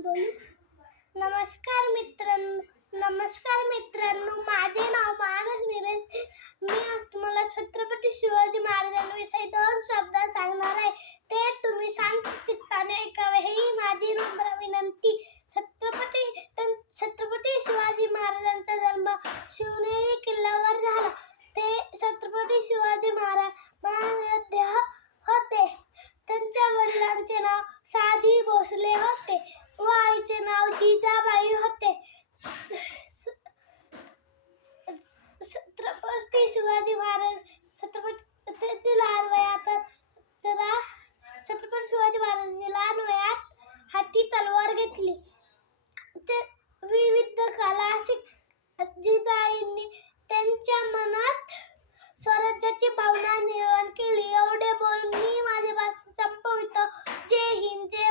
नमस्कार मित्रांनो, माझे नाव मानस निलेश. मी आज तुम्हाला छत्रपती शिवाजी महाराजांविषयी 2 शब्द सांगणार आहे. ते तुम्ही शांत चित्ताने ऐकावे ही माझी नम्र विनंती. छत्रपती शिवाजी महाराजांचा जन्म शिवनेरी किल्ल्यावर झाला. ते छत्रपती शिवाजी महाराज होते. त्यांच्या वडिलांचे नाव शहाजी भोसले होते व आईचे नाव जिजाबाई होते. छत्रपती शिवाजी महाराज लहान वयात हाती तलवार घेतली. ते विविध कला जिजाईंनी त्यांच्या मनात स्वराज्याची भावना निर्माण केली. एवढे बोलून मी माझे भाषण संपवितो. जय हिंद, जय